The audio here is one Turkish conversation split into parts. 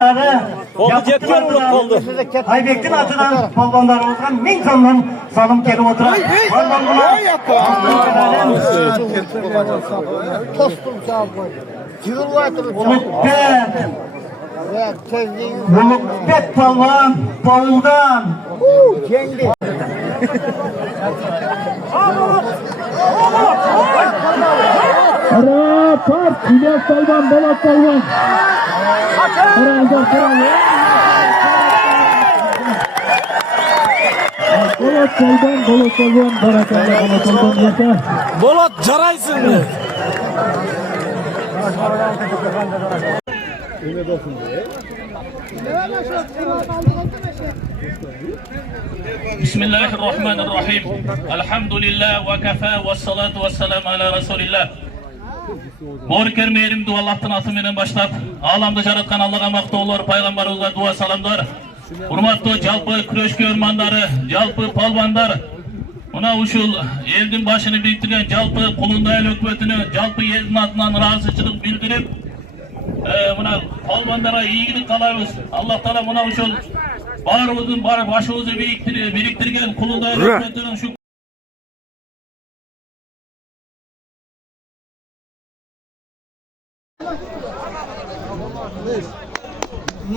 Oldu cepken unut oldu. Aybek'tin atıdan polvanlar olgan min sondan salım kelip oturan. Ondan buna Ulukbek polvan poldan. Part İlyas Palvan, Bolat Palvan. Bolat Palvan, Barakallah Bolat Palvan yeter. Bolat caraysın mı? Bismillahirrahmanirrahim. Elhamdülillah ve kefa ve salatu ve selamu ala Resulillah. Borker meyerim duallahtın atımenen başlap, alamda jaratkan Allah'a maqtoğlar, paygambarımızga dua salamlar. Hurmatlı jalpı küreşki örmanları, jalpı palvanlar, muna uşul eldin başını biriktirgen jalpı kulunda el hökmetini, jalpı eldin atından razıçılık bildirip, muna palvanlara iyilik kalarız. Allah Teala muna uşul barımızın başımızı biriktirgen kulunda el hökmetinin şu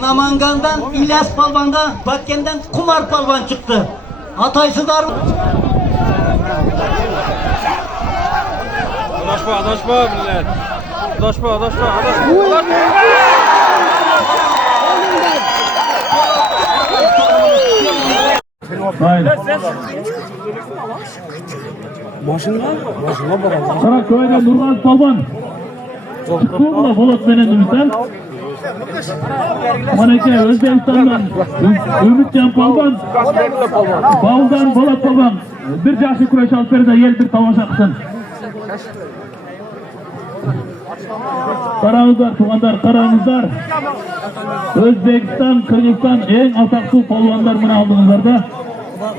Namangan'dan İlyas Palvan'dan, Batkent'ten Kumar Palvan çıktı. Ataysızlar. Adaşma millet. Adaşma. Hayır. Başına bakalım. Karaköy'de Nurgaz Palvan. Tuğla Bolat Menendimiz'den. Maneke Özbekistan'dan Ümitcan Palvan. Bağıldan Bolat Palvan. Bir jaşı kureş alıp berdi yel bir tamaşa kısın. Karağızlar, tuğanlar, karağızlar. Özbekistan, Kırgızistan en ataklı palvanlar mına aldığınızlarda.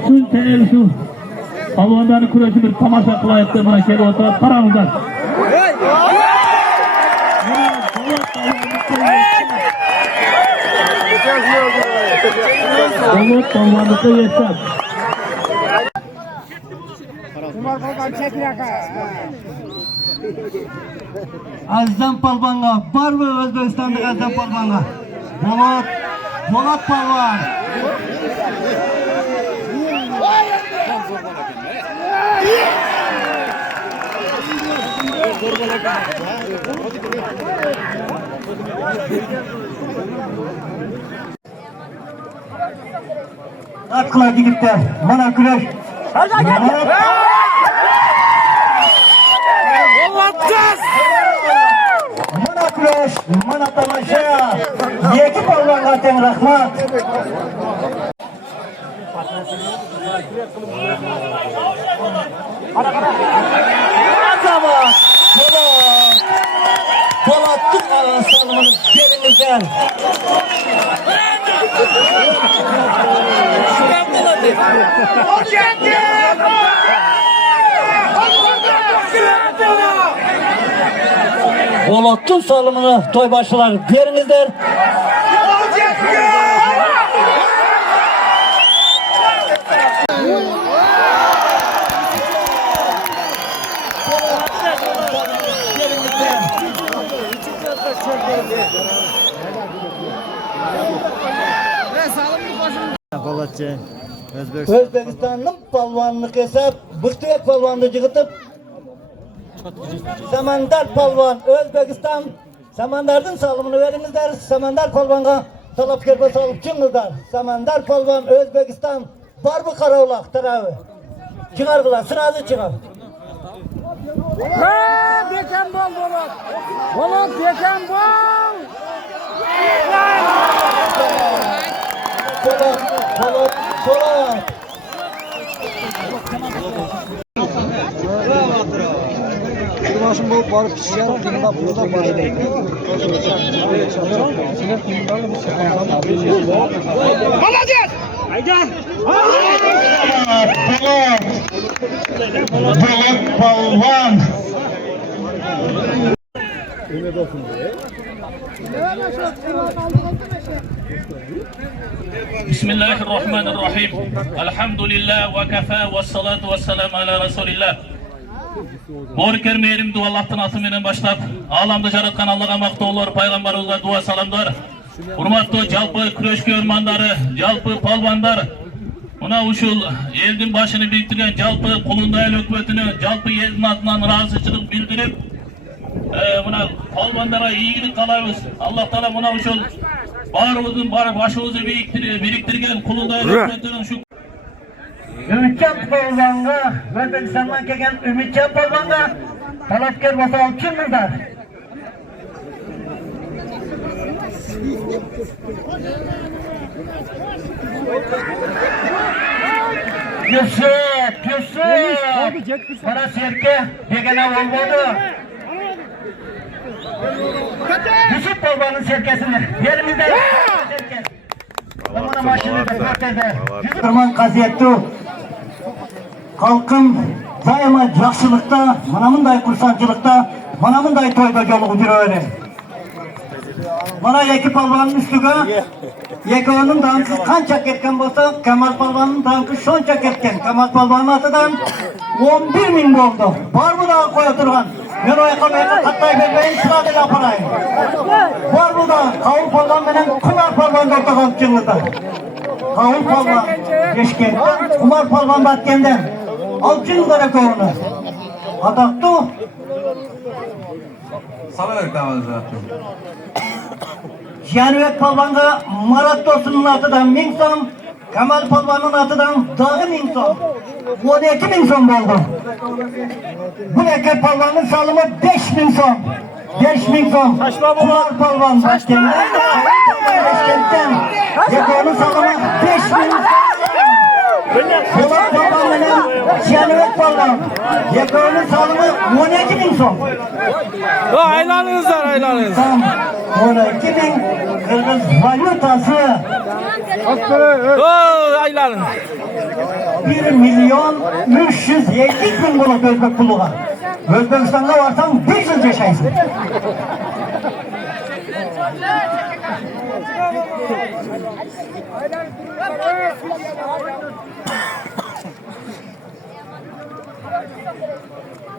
Şun teyel şu palvanların kureşi bir tamaşa kılayıp da buna kelip oturup karağızlar. Bolat palvanlıkta yeter. Azizdan Palvan'a, var mı Özbekistan'da Azizdan Palvan'a? Bolat Palvan. Atla gidip de mana güreş. Mana güreş, mana tamaşa. Yeki palvan'a ten rahmat. Bolat'ın aslanımın yerimizden. Bolat'ın salımını toybaşılar yerinizden. Bolatçı, Özbekistan'ın palvanlık hesap, Bıktıyek palvanını jıgıtıp Samandar palvan, Özbekistan Samandar'ın salımını verimizler, Samandar palvan'a talap kerbe salıp çıngızlar. Samandar palvan, Özbekistan, var mı karavlak tarafı? Çıkar kılar, sırası çıkar. Beken bol Bolat! Bolat beken bol! Bolat. Başım bu barıp pişer, burada barıp. Молодец! Aydan! Bolat Palvan. Ümit olsun diye. Ne var lan şu? Aldık Bismillahirrahmanirrahim. Elhamdülillah ve kefa ve salatu ve selam ala Resulillah. Borker meyerim duallahtın atımenen başlap, alamda jaratkan Allah'a maqtoolor, paygambarımızga dua salamlar. Hurmatlı jalpı küreşke örmanları, jalpı palvandar, muna uşul eldin başını biriktirgen jalpı kulunda el hökmetini, jalpı eldin atından razıçılık bildirip, muna palvandara iyilik kalarız. Allah Teala muna uşul barımızın başımızı biriktirgen kulunda el hökmetinin şu Ümitcan Polvonga, O'zbekistondan kelgan Ümitcan Polvonga talabkor bo'lsa olchinsizlar. Yusuf. Mana serka degana bo'lmadi. Yusuf Polvonning serkasini yerimizda serka. Mana mashinada ko'rtadi. Yusuf qaziyatli halkım daima yaxşılıkta, mana bunday kursancılıkta, mana bunday toyda yoluğu bir öyle. Mana iki palvanın üstüge, onun dankı kança ketken bolsa, Kemal palvanın dankı şonça ketken. Kemal palvanın atıdan 11.000 oldu. Var mı daha koya durgan? Ben o yakalaya katlayı vermeyin, sırada yaparayım. Var mı da Kavul palvan benim Kumar palvan da orta kalıpçınlıkta. Kavul palvan Beşkent'ten, Kumar palvan Batkent'ten. Alçın gerek onu. Adaktu. Salaver davazı. Cihanbek palvanga Marat Dosun'un atıdan 1000 son, Kemal palvanın atıdan dağı 1000 son. 12.000 son oldu. Bu eke palvanın salımı 5.000 son. 5.000 son. Kumar palvan Batkent'ten. Yeko'nun salımı 5.000 son. Polat palvanın Cihanbek palvan. Yeko'nun salımı 12.000 son. Aylanınızlar. 12.000 Kırgız valutası. Aylanın. 1.350.000 bulup Özbek puluğa. Özbekistan'da varsan 500 yaşaysın.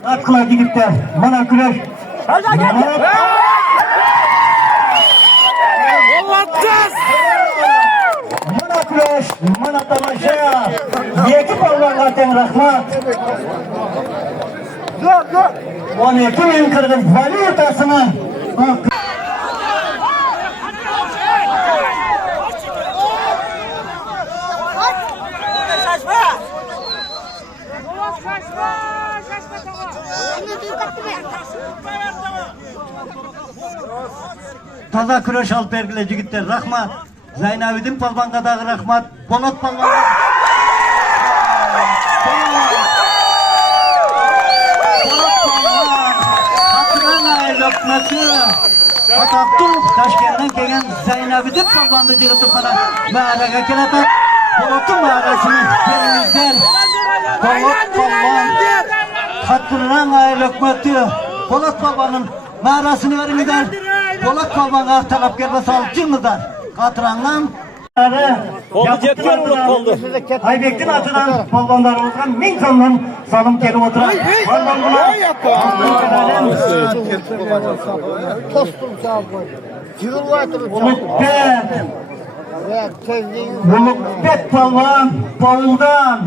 Akla gidip de mana güreş. Mana güreş, mana tamaşa. Yeki palvanlar ten rahmat. 12.000 Kırgız valutasını. Taza küreş alıp belgileci gitti. Rahmat. Zeynep'in palvanga dağı rahmat. Polat palvanga. Hatırana lokması. Ataktu Taşkent'ten gelen Zeynep'in palvanga jigiti bana mağaraga kelatan. Polat'ın mağarasını verimizden. Polat palvan. Hatırana lokması. Polat palvanın mağarasını verimizden. Polat palvanga talap gelme sağlıkçımızdan. Katırandan Oldu cepken ulup oldu. Aybek'tin atıdan palvanlarımızdan 1000 sondan salım gelip oturan. Palvan buna Ulukbek palvan Paul'dan